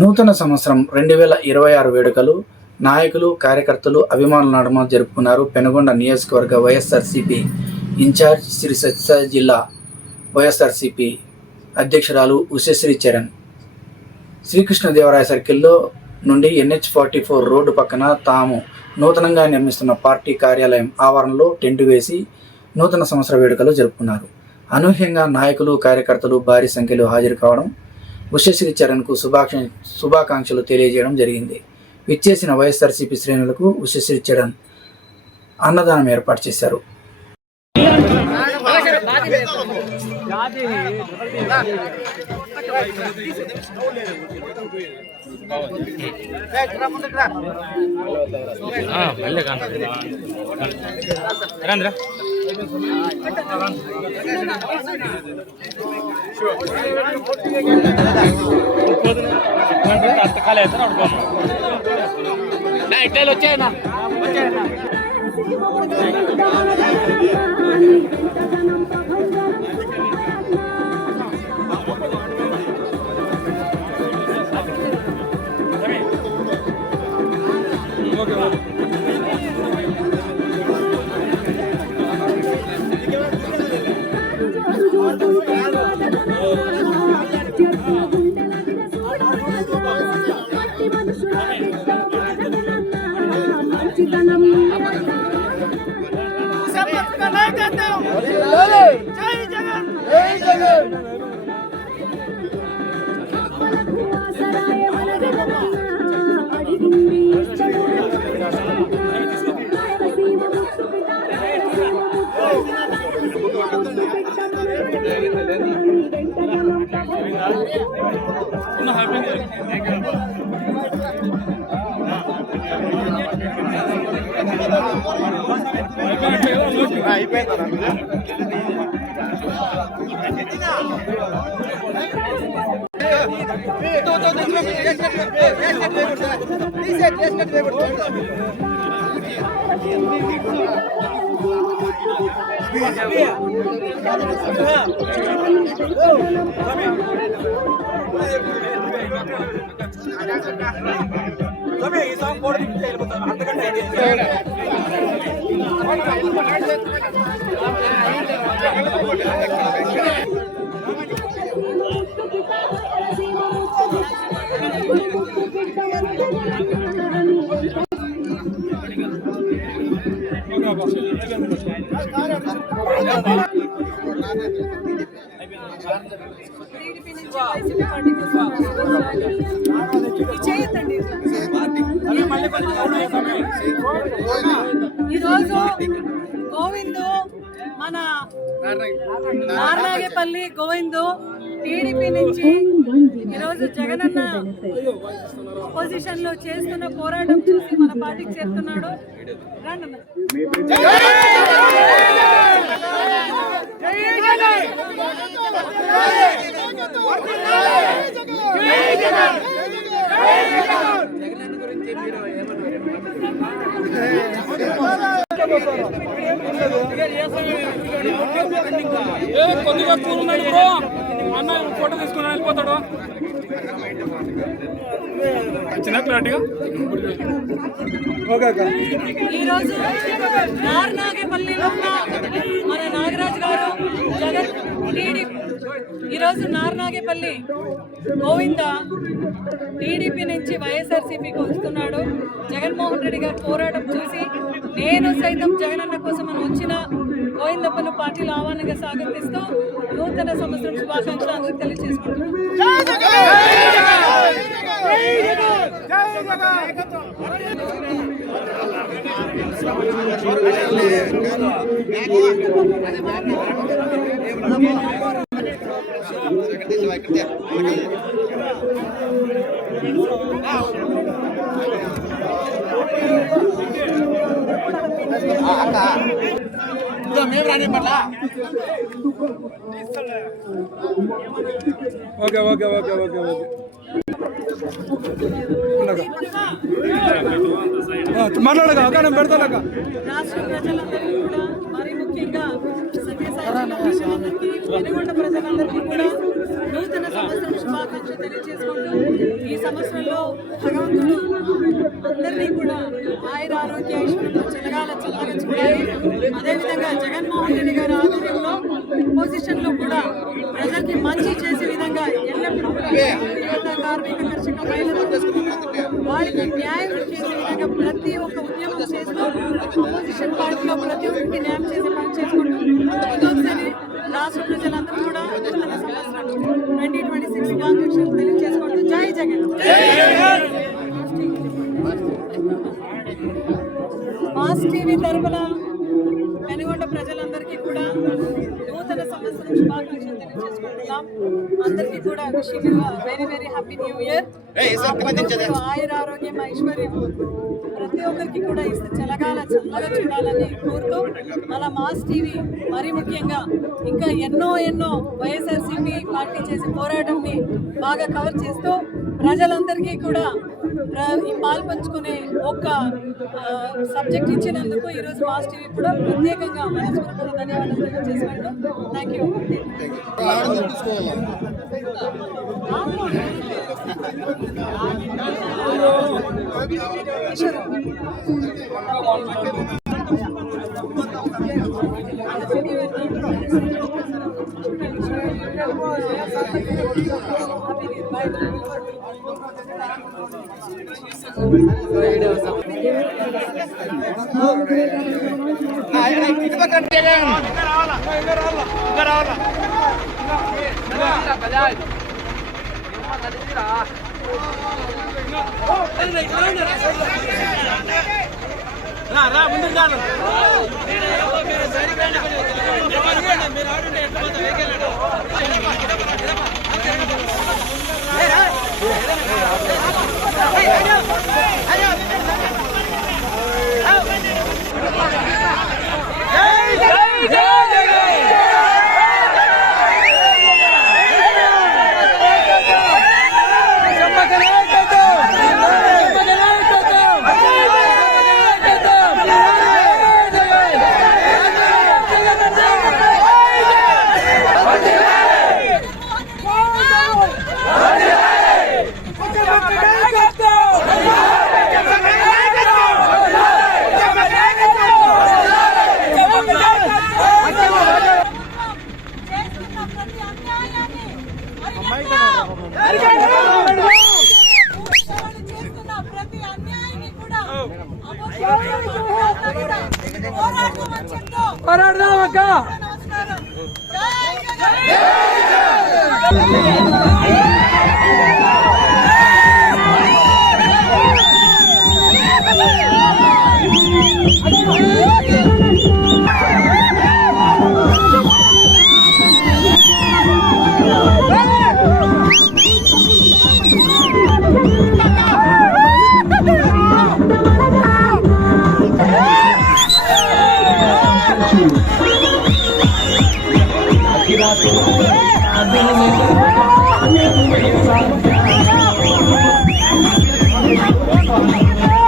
నూతన సంవత్సరం 2026 వేడుకలు నాయకులు, కార్యకర్తలు, అభిమానుల నడుమ జరుపుకున్నారు. పెనుగొండ నియోజకవర్గ వైఎస్ఆర్సీపీ ఇన్ఛార్జ్ శ్రీ సత్యసాయి జిల్లా వైఎస్ఆర్సీపీ అధ్యక్షురాలు ఉషశ్రీ చరణ్ శ్రీకృష్ణదేవరాయ సర్కిల్లో నుండి NH44 రోడ్డు పక్కన తాము నూతనంగా నిర్మిస్తున్న పార్టీ కార్యాలయం ఆవరణలో టెంట్ వేసి నూతన సంవత్సర వేడుకలు జరుపుకున్నారు. అనూహ్యంగా నాయకులు, కార్యకర్తలు భారీ సంఖ్యలో హాజరు కావడం, ఉషశ్రీ చరణ్కు శుభాకాంక్షలు తెలియజేయడం జరిగింది. విచ్చేసిన వైఎస్ఆర్సీపీ శ్రేణులకు ఉషశ్రీ చరణ్ అన్నదానం ఏర్పాటు చేశారు. వచ్చాయనా ఈరోజు గోవిందు మన నార్నాగేపల్లి గోవిందు టీడీపీ నుంచి ఈరోజు జగనన్న అపోజిషన్ లో చేస్తున్న పోరాటం చూసి మన పార్టీకి చేరుతున్నాడు. కొద్దిగా కూర్చున్నాడు బ్రో, అన్న ఫోటో తీసుకుని వెళ్ళిపోతాడు. చిన్న క్లారిటీగా ఈరోజు నార్నాగేపల్లిలో ఉన్న మన నాగరాజు గారు జగన్ టీడీపీ ఈరోజు నార్నాగేపల్లి గోవింద టీడీపీ నుంచి వైఎస్ఆర్సీపీకి వస్తున్నాడు. జగన్మోహన్ రెడ్డి గారు పోరాటం చూసి నేను సైతం జగనన్న కోసం అని వచ్చిన గోవిందప్పను పార్టీలో ఆహ్వానంగా స్వాగతిస్తూ నూతన సంవత్సరం శుభాకాంక్షలు అందరికీ తెలియజేసుకుంటున్నాను. Okay okay okay okay okay మాట్లాడగా నేను పెడతాను. రాష్ట్ర ప్రజలందరూ కూడా మరి ముఖ్యంగా సత్యసాయి ప్రజలందరికీ, పెనుగొండ ప్రజలందరికీ కూడా నూతన సంవత్సరం శుభాకాంక్షలు తెలియజేసుకుంటూ ఈ సంవత్సరంలో భగవంతుడు అందరినీ కూడా ఆయుర ఆరోగ్య ఐశ్వర్యంలో చల్లగా చూడాలి. అదేవిధంగా జగన్మోహన్ రెడ్డి గారి ఆధ్వర్యంలో పొజిషన్లో కూడా ప్రజలకి మంచి చేసే విధంగా ఎల్లప్పుడూ యువత, కార్మిక, కర్షక మహిళలు వారికి న్యాయం చేసే విధంగా ప్రతి ఒక్క ఉద్యమం చేస్తూ అపోజిషన్ పార్టీలో ప్రతి ఒక్కరికి న్యాయం చేసే పని చేసుకుంటూ ఇంకొకసారి రాష్ట్ర ప్రజలందరూ కూడా నూతన సంవత్సరం 2026 శుభాకాంక్షలు తెలియజేసుకుంటూ జై జగన్. మాస్ టీవీ తరపున పెనుగొండ ప్రజలందరికీ కూడా నూతన సంవత్సరం శుభాకాంక్షలు తెలియజేసుకుంటున్నాం. అందరికీ కూడా wishing very very happy new year. ఆయుర ఆరోగ్యం ఐశ్వర్యం ప్రతి ఒక్కరికి కూడా ఇస్తే చల్లగా చూడాలని కోరుతూ అలా మాస్ టీవీ మరీ ముఖ్యంగా ఇంకా ఎన్నో వైఎస్ఆర్సీపీ పార్టీ చేసే పోరాటంని బాగా కవర్ చేస్తూ ప్రజలందరికీ కూడా ఈ పాల్పంచుకునే ఒక సబ్జెక్ట్ ఇచ్చినందుకు ఈరోజు మాస్ టీవీ కూడా ప్రత్యేకంగా మనస్ఫూర్తిగా ధన్యవాదాలు తెలియజేసుకుంటూ థ్యాంక్ యూ. పోరాడదాం అక్క. Thank you.